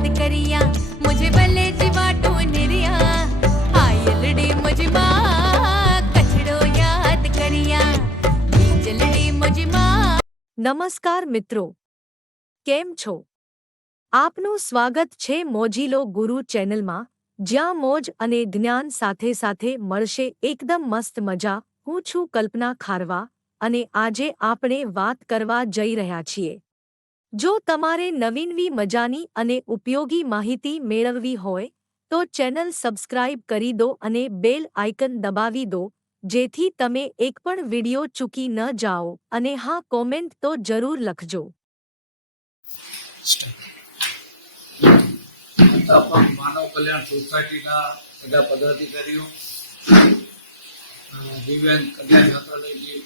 याद करिया मुझे भले जीवाटो निरिया आयलड़ी मुझे माँ कचड़ो याद करिया बीजलड़ी मुझे माँ। નમસ્કાર મિત્રો, કેમ છો? આપનું સ્વાગત છે મોજીલો ગુરુ ચેનલમાં, જ્યાં મોજ અને જ્ઞાન સાથે સાથે મળશે એકદમ મસ્ત મજા. હું છું કલ્પના ખારવા અને આજે આપણે વાત કરવા જઈ રહ્યા છીએ. જો તમારે નવીનવી મજાની અને ઉપયોગી માહિતી મેળવવી હોય તો ચેનલ સબસ્ક્રાઇબ કરી દો અને બેલ આઇકન દબાવી દો, જેથી તમે એક પણ વિડિયો ચૂકી ન જાઓ. અને હા, કોમેન્ટ તો જરૂર લખજો. માનવ કલ્યાણ સોસાયટીના બધા પદાધિકારીઓ, દિવ્યાંગ કલ્યાણ છાત્રાલયની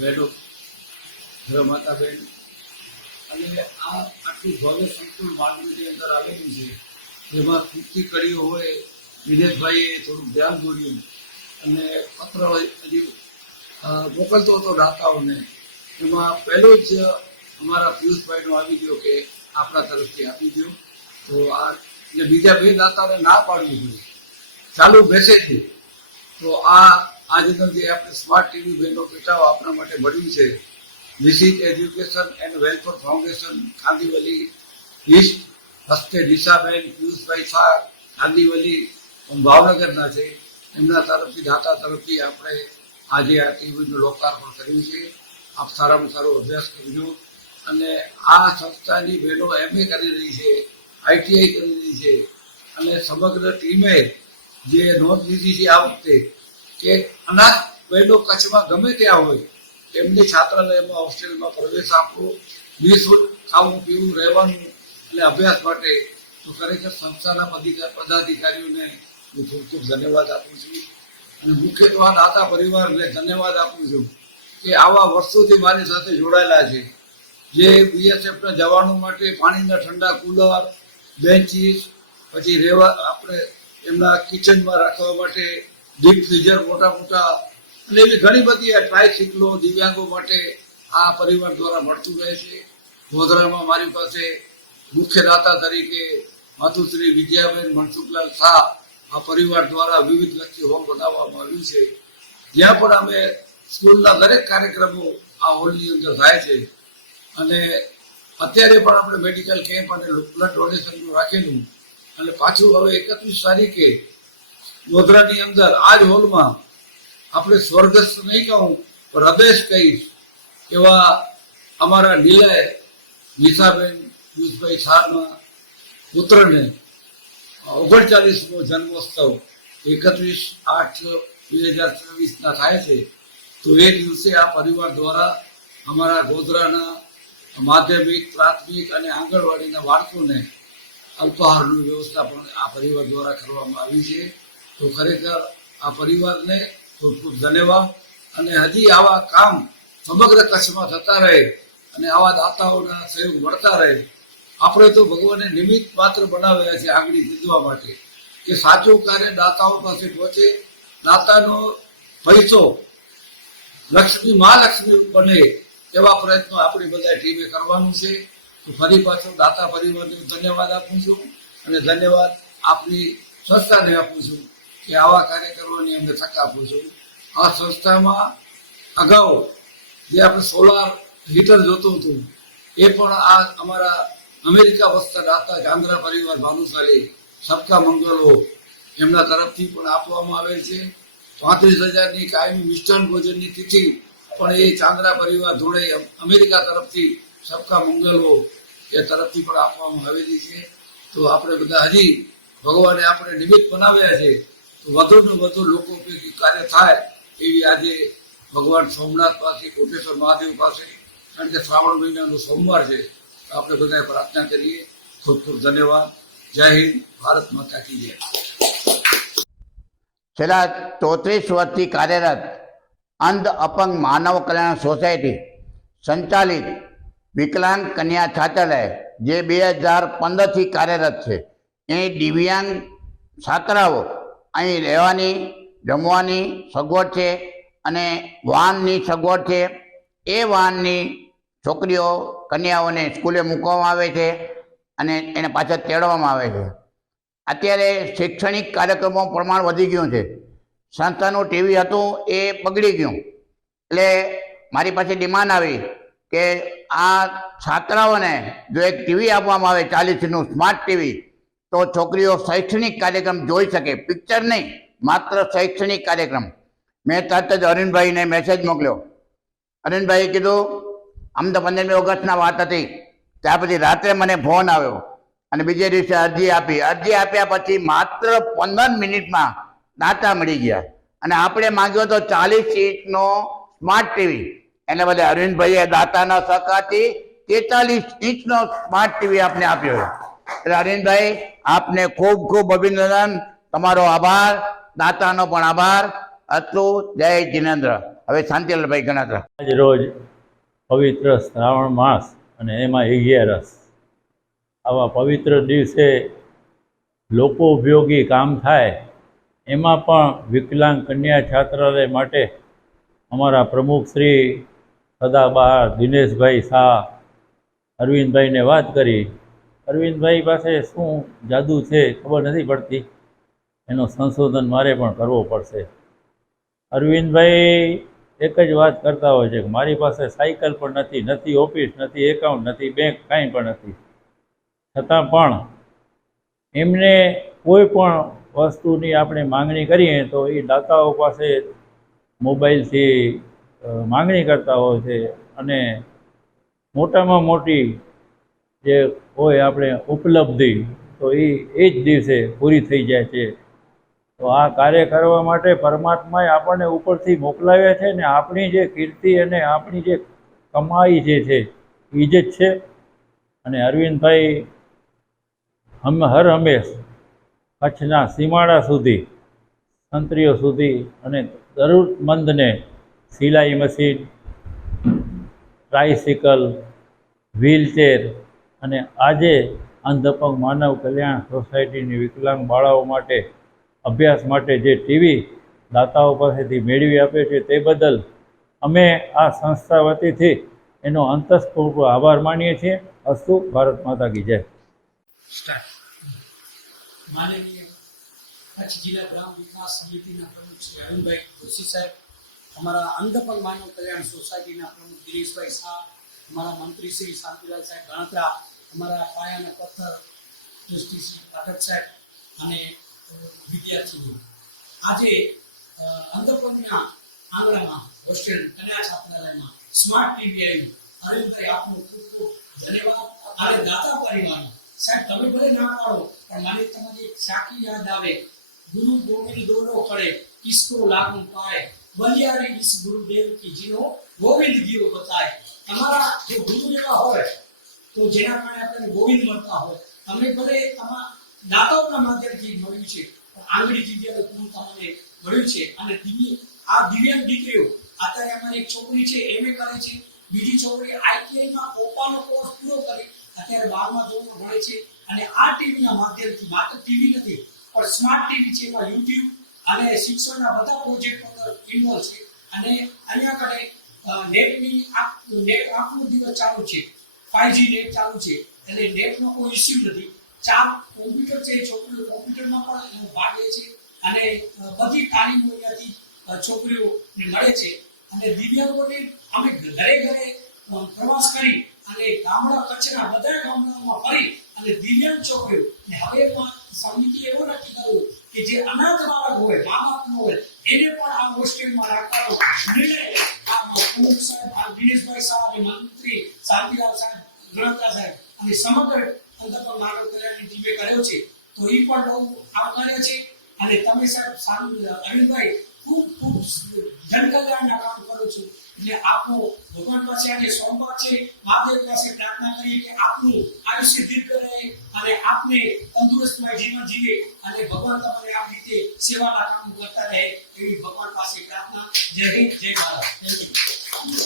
મેડમ, માતાબેન અને આ આટલું ભવ્ય સંકુલ માંડવીની અંદર આવેલું છે, જેમાં કૃતિ કડીઓ હોય. વિનેશભાઈએ થોડુંક ધ્યાન દોર્યું અને પત્ર હજી મોકલતો હતો દાતાઓને. એમાં પહેલો જ અમારા પિયુષભાઈનો આવી ગયો કે આપણા તરફથી આપી દો. તો આ એટલે બીજા બે દાતાને ના પાડવી જોઈએ, ચાલુ બેસે છે. તો આજનો જે આપણે સ્માર્ટ ટીવી બહેનો પેટાઓ આપણા માટે મળ્યું છે, Vishit education and welfare foundation Kandivali east હસ્તે દિશાબેન પિયુષભાઈ શાહ કાંદીવલી ભાવનગરના છે. એમના તરફથી દાતા તરફથી આપણે આજે આ ટીવીનું લોકાર્પણ કર્યું છે. આપ સારામાં સારો અભ્યાસ કરજો. અને આ સંસ્થાની બહેનો MA કરી રહી છે, ITI કરી રહી છે. અને સમગ્ર ટીમે જે નોંધ લીધી છે આ વખતે કે અનાથ બહેનો કચ્છમાં ગમે ત્યાં હોય એમની છાત્રાલયમાં હોસ્ટેલમાં પ્રવેશ આપવો, નિઃશુલ્ક ખાવું પીવું રહેવાનું એટલે અભ્યાસ માટે. તો ખરેખર સંસ્થાના પદાધિકારીઓને હું ખૂબ ખૂબ ધન્યવાદ આપું છું. અને મુખ્ય તો આ દાતા પરિવારને ધન્યવાદ આપું છું કે આવા વર્ષોથી મારી સાથે જોડાયેલા છે. જે BSFના જવાનો માટે પાણીના ઠંડા કુલર, બેન્ચીસ, પછી રહેવા આપણે એમના કિચનમાં રાખવા માટે ડીપ ફ્રીઝર મોટા મોટા અને એવી ઘણી બધી ટ્રાયસિકલો દિવ્યાંગો માટે આ પરિવાર દ્વારા મળતું રહે છે. ગોધરામાં મારી પાસે મુખ્ય દાતા તરીકે માતુશ્રી વિદ્યાબેન મનસુખલાલ શાહ આ પરિવાર દ્વારા વિવિધ લક્ષી હોલ બનાવવામાં આવ્યું છે, જ્યાં પણ અમે સ્કૂલના દરેક કાર્યક્રમો આ હોલની અંદર થાય છે. અને અત્યારે પણ આપણે મેડિકલ કેમ્પ અને બ્લડ ડોનેશનનું રાખેલું. અને પાછું હવે 31 તારીખે ગોધરાની અંદર આ જ હોલમાં આપણે સ્વર્ગસ્થ નહીં કહું પણ હૃદયસ્થ કહીશ એવા અમારા નિલય નિશાબેન પિયુષભાઈ શાહના પુત્રને 39મો જન્મોત્સવ 31/8/2024 થાય છે. તો એ દિવસે આ પરિવાર દ્વારા અમારા ગોધરાના માધ્યમિક, પ્રાથમિક અને આંગણવાડીના બાળકોને અલ્પાહારની વ્યવસ્થા પણ આ પરિવાર દ્વારા કરવામાં આવી છે. તો ખરેખર આ પરિવારને ખૂબ ખૂબ ધન્યવાદ. અને હજી આવા કામ સમગ્ર કચ્છમાં થતા રહે અને આવા દાતાઓના સહયોગ મળતા રહે. આપણે તો ભગવાને નિમિત્ત માત્ર બનાવ્યા છે આંગળી ચીંધવા માટે કે સાચું કાર્ય દાતાઓ પાસે પહોંચે, દાતાનો પૈસો લક્ષ્મી મહાલક્ષ્મી બને એવા પ્રયત્નો આપણી બધા ટીમે કરવાનું છે. તો ફરી પાછો દાતા પરિવારને ધન્યવાદ આપું છું અને ધન્યવાદ આપની સંસ્થાને આપું છું કે આવા કાર્ય કરવાની અમને તક આપું છું. આ સંસ્થામાં અગાઉ જે આપણે સોલાર હીટર જોતું હતું એ પણ આ અમારા અમેરિકા વસતા દાતા ચાંદ્રા પરિવાર ભાનુશાલી સબકા મંગલો એમના તરફથી પણ આપવામાં આવેલ છે. 35,000ની કાયમી મિષ્ટાન ભોજનની તિથિ પણ એ ચાંદ્રા પરિવાર જોડે અમેરિકા તરફથી સબકા મંગલો એ તરફથી પણ આપવામાં આવેલી છે. તો આપણે બધા હજી ભગવાને આપણે નિમિત્ત બનાવ્યા છે તો વધુ ને વધુ લોકો ઉપયોગી કાર્ય થાય એવી આજે ભગવાન સોમનાથ પાસે, કોટેશ્વર મહાદેવ પાસે, કારણ કે શ્રાવણ મહિનાનો સોમવાર છે, તો આપણે બધાએ પ્રાર્થના કરીએ. ખૂબ ખૂબ ધન્યવાદ. જય હિન્દ. ભારત માતા કી જય. છેલ્લા 34 વર્ષથી કાર્યરત અંધ અપંગ માનવ કલ્યાણ સોસાયટી સંચાલિત વિકલાંગ કન્યા છાત્રાલય જે 2015થી કાર્યરત છે. એ દિવ્યાંગ છાત્રાઓ અહીં રહેવાની, જમવાની સગવડ છે અને વાહનની સગવડ છે. એ વાહનની છોકરીઓ, કન્યાઓને સ્કૂલે મૂકવામાં આવે છે અને એને પાછળ તેડવામાં આવે છે. અત્યારે શૈક્ષણિક કાર્યક્રમો પ્રમાણ વધી ગયું છે. સંસ્થાનું ટીવી હતું એ બગડી ગયું, એટલે મારી પાસે ડિમાન્ડ આવી કે આ છાત્રાઓને જો એક ટીવી આપવામાં આવે 40 સ્માર્ટ ટીવી, તો છોકરીઓ શૈક્ષણિક કાર્યક્રમ જોઈ શકે, પિક્ચર નહીં, માત્ર શૈક્ષણિક કાર્યક્રમ. મેં તરત જ અરવિંદભાઈને મેસેજ મોકલ્યો. અરવિંદભાઈએ કીધું આમ તો 15મી ઓગસ્ટના વાત હતી, ત્યાર પછી રાત્રે મને ફોન આવ્યો અને બીજે દિવસે અરજી આપ્યા પછી માત્ર 15 મિનિટમાં દાતા મળી ગયા. અને આપણે માંગ્યો તો 40 ઇંચનો સ્માર્ટ ટીવી, એને બદલે અરવિંદભાઈએ દાતાના સહકારથી 43 ઇંચનો સ્માર્ટ ટીવી આપને આપ્યો. એટલે અરવિંદભાઈ, આપને ખૂબ ખૂબ અભિનંદન, તમારો આભાર, દાતાનો પણ આભાર. આટલું. જય જિનેન્દ્ર. હવે શાંતિલાલભાઈ ગણાત્રા. આજ રોજ પવિત્ર શ્રાવણ માસ અને એમાં 11 આવા પવિત્ર દિવસે લોકો ઉપયોગી કામ થાય, એમાં પણ વિકલાંગ કન્યા છાત્રાલય માટે અમારા પ્રમુખ શ્રી સદાબહાર દિનેશભાઈ શાહ અરવિંદભાઈને વાત કરી. અરવિંદભાઈ પાસે શું જાદુ છે ખબર નથી પડતી, એનું સંશોધન મારે પણ કરવો પડશે. અરવિંદભાઈ એક જ વાત કરતા હોય છે કે મારી પાસે સાયકલ પણ નથી ઓફિસ, નથી એકાઉન્ટ, નથી બેંક, કાંઈ પણ નથી. છતાં પણ એમને કોઈ પણ વસ્તુની આપણે માંગણી કરીએ તો એ દાતાઓ પાસે મોબાઈલથી માંગણી કરતા હોય છે અને મોટામાં મોટી જે હોય આપણે ઉપલબ્ધિ તો એ જ દિવસે પૂરી થઈ જાય છે. તો આ કાર્ય કરવા માટે પરમાત્માએ આપણને ઉપરથી મોકલાવ્યા છે ને આપણી જે કીર્તિ અને આપણી જે કમાઈ જે છે એ જ છે. અને અરવિંદભાઈ હર હંમેશ કચ્છના સીમાડા સુધી, સંત્રીઓ સુધી અને જરૂરતમંદને સિલાઈ મશીન, ટ્રાયસિકલ, વ્હીલચેર અને આજે અંધ અપંગ માનવ કલ્યાણ સોસાયટીની વિકલાંગ બાળાઓ માટે અભ્યાસ માટે જે ટીવી દાતાઓ પાસેથી મેળવી આપે છે તે બદલ અમે આ સંસ્થા વતીથી એનો અંતઃસ્ફૂર્ત આભાર માનીએ છીએ. અસ્તુ. ભારત માતા કી જય. માનનીય કચ્છ જિલ્લા ગ્રામ વિકાસ સમિતિના પ્રમુખ શ્રી અરવિંદભાઈ જોશી સાહેબ, અમારા અંધ અપંગ માનવ કલ્યાણ સોસાયટીના પ્રમુખ દિનેશભાઈ શાહ, અમારા મંત્રી શ્રી શાંતિલાલ સાહેબ ગણાત્રા, અમારા પાયાના પથ્થર ટ્રસ્ટી શ્રી પાઠક સાહેબ અને વિદ્યાર્થીઓ, આજે અંધ અપંગના આંગણામાં હોસ્ટેલ કન્યા છાત્રાલયમાં સ્માર્ટ ટીવી આવ્યું. અરવિંદભાઈ, આપનો ખૂબ ખૂબ ધન્યવાદ. અને દાતા પરિવાર સાહેબ, તમે ભલે ના પાડો પણ મને તમારી એક સાકી યાદ આવે. ગુરુ ગોવિંદ દોરો પડે, કિસકો લાગુ પાય, બલિયારી ઇસ ગુરુદેવ કી જીનો ગોવિંદ જીવો બતાય. તમારા જે ગુરુ એવા હોય તો જેના કારણે આપણને ગોવિંદ મળતા હોય, તમે ભલે તમારા દાતાઓના માધ્યમથી મળ્યું છે પણ આંગળી જગ્યાએ ગુરુ તમને મળ્યું છે. અને આ દિવ્યાંગ દીકરીઓ, અત્યારે અમારી એક છોકરી છે એમએ કરે છે, બીજી છોકરી આઈટીઆઈમાં ઓપાનો કોર્સ પૂરો કરી અત્યારે 12મા ધોરણમાં ભણે છે. અને આ ટીવીના માધ્યમથી માત્ર ટીવી નથી પણ સ્માર્ટ ટીવી છે, એમાં યુટ્યુબ અને શિક્ષણના બધા પ્રોજેક્ટ અંદર ઇન્વોલ્વ છે. અને અહીંયા આગળ નેટની આખો દિવસ ચાલુ છે, 5G નેટ ચાલુ છે, એટલે નેટનો કોઈ ઇસ્યુ નથી. 4 કોમ્પ્યુટર છે, છોકરીઓ કોમ્પ્યુટરમાં પણ ભાગ લે છે અને બધી તાલીમો અહીંયાથી છોકરીઓને મળે છે. અને દિવ્યાંગોને અમે ઘરે ઘરે પ્રવાસ કરી અને ગામડા કચ્છના બધા ગામડાઓમાં ફરી અને દિવ્યાંગ છોકરીઓ ને હવે સમિતિ એવો નક્કી કર્યો કે જે અનાથ બાળક હોય, મા બાપ ન હોય, એને પણ આ હોસ્ટેલમાં રાખવાનો નિર્ણય પ્રમુખ સાહેબ દિનેશભાઈ શાહ અને મંત્રી શાંતિલાલ સાહેબ ગણાત્રા સાહેબ અને સમગ્ર અંધ અપંગ માનવ કલ્યાણની ટીમે કર્યો છે. તો એ પણ બહુ આવકાર્ય છે. અને તમે સાહેબ અરવિંદભાઈ ખૂબ ખૂબ જનકલ્યાણના કામ કરો છો. એટલે આપનો ભગવાન પાસે આજે સોમવાર છે, મહાદેવ પાસે પ્રાર્થના કરીએ કે આપનું આયુષ્ય દીર્ઘ રહે અને આપને તંદુરસ્તમય જીવન જીવે અને ભગવાન તમને આ રીતે સેવાના કામ કરતા